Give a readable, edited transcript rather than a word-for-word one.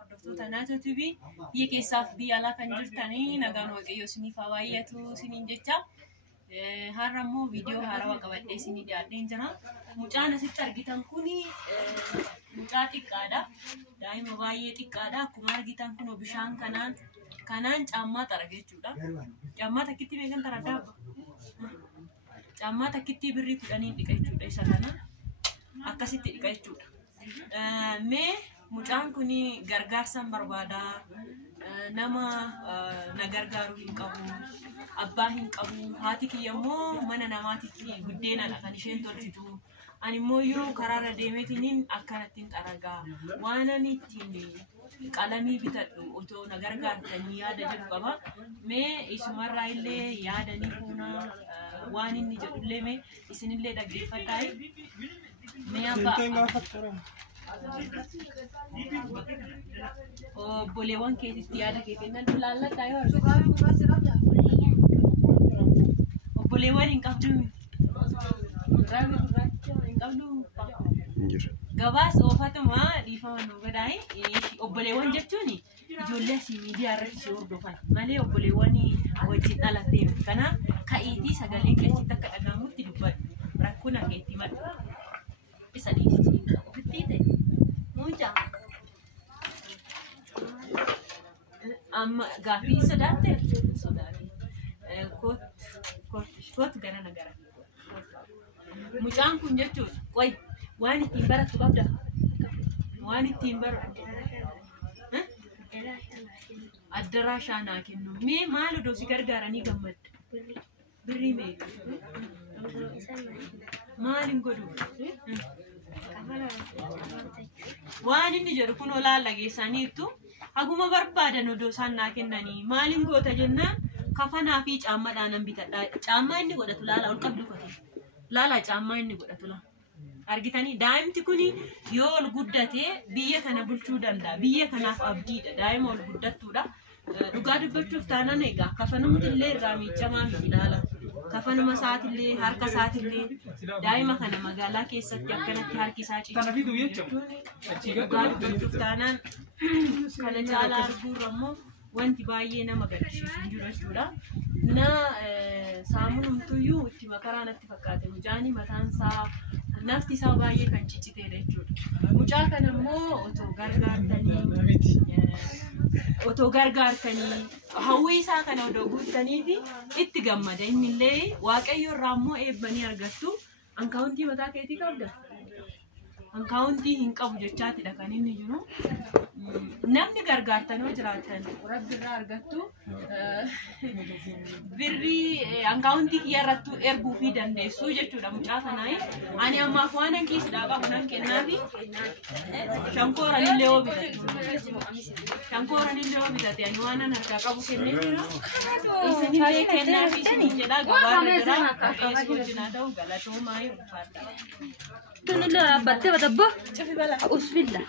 hordoftoota naannoo TV biyya keessaaf biyya alaa kan jirtanii nagaan waaqayyoo isiniif haa baay'atu isiniin jecha har'a immoo viidiyoo haarawaa qabadhee isinii dhiyaadheen jira. Mucaan asitti argitan kuni mucaa xiqqaadha. Daa'ima baay'ee xiqqaadha. Akkuma argitan kun bishaan kanaan caammaa xara jechuudha. Caammaa takkitti beekan taraddaa caammaa takkitti birrii 10 dhiqa jechuudha. Isa kana akkasitti dhiqa jechuudha. Mee mucaan kuni gargaarsan barbaada. Nama na gargaaru hin qabu. Abbaa hin qabu. Haati kiyya immoo mana namaatitti guddeenadha kan isheen tolchitu. Ani immoo yoo karaarra deemeetiin akkanatti hin xaragaa. Waan ani ittiin qalamii bitadhu otoo na gargaartanii yaada jedhu qaba. Mee isumarraa illee yaadanii fuuna waan inni jedhullee mee isinillee dhaggeeffadhaa. Mee abbaa obboleewwan keetitti yaada kee kennan ilaalladhaa yoo obboleewwan hin qabdu gabaas oofatuma dhiifama nu godhaayi obboleewwan jechuun ijoollee asii miidiyaa irratti si hordofan malee obboleewwan wajjin dhalattee kanaaf ka'iitii sagalee keessitti akka dhagahamutti dubbadhu rakkuna keetti maddu isa dhiisii ofitti ta'e mucaa amma gaaffii sodaatte koot gara nagara mucaan kun jechuudha qoy waan ittiin baratu qabda waan ittiin baratu addaraashaa naa kennu mee maal odoo si gargaaranii gammadda birrii mee maalin godhu waan inni jedhu kun olaala geessaniitu haguma barbaadan odoo isaan naa kennanii maalin goota jennaan kafanaa fi caammadhaan bitadhaa. Caammaa inni godhatu laala ol qabdu kote laala caammaa inni godhatu laala argitanii daa'imti kuni yoo ol guddatee biyya kana bulchuu danda'a. Biyya kanaaf abdiidha. Daa'ima ol guddattuudha. Dhugaa dubbachuuf taanaan egaa kafanumti illee irraa miicamaa miti laala. Kafanuma isaatillee harka isaatillee daa'ima kana magaalaa keessatti akkanatti harki isaa ciisu. Dhugaa dubbachuuf taanaan kana caalaa arguurra immoo wanti baay'ee nama gaddisiisu jiru jechuudha. Na saamunumtuyyuu itti makaraa natti fakkaate mucaani mataan isaa nafti isaa baay'ee kan cicciteedha jechuudha. Mucaa kana immoo otoo gargaartanii hawwii isaa kana odoo guuttanii fi itti gammada. Innillee waaqayyo irraa immoo eebbanii argattu. Ankaawuntii mataa keetii qabda. Ankaawuntii hin qabu jechaatidha kan inni jiru. Namni gargaartanoo jiraatan rabbi irraa argattu birrii ankaawuntii kiyya irratti erguu fi dandeessu jechuudha mucaa kanaa. Ani ammaaf waan hanqiisidhaa qabu nan kennaafi shankooranillee yoo bitate ani waan an harkaa qabu kennee jira. Isinillee kennaafi isin jedhaa gabaarra jira. Eessuun jinaa ta'u galatoomaa yoo ulfaadha. Tunu la batte badabba. Usbilla.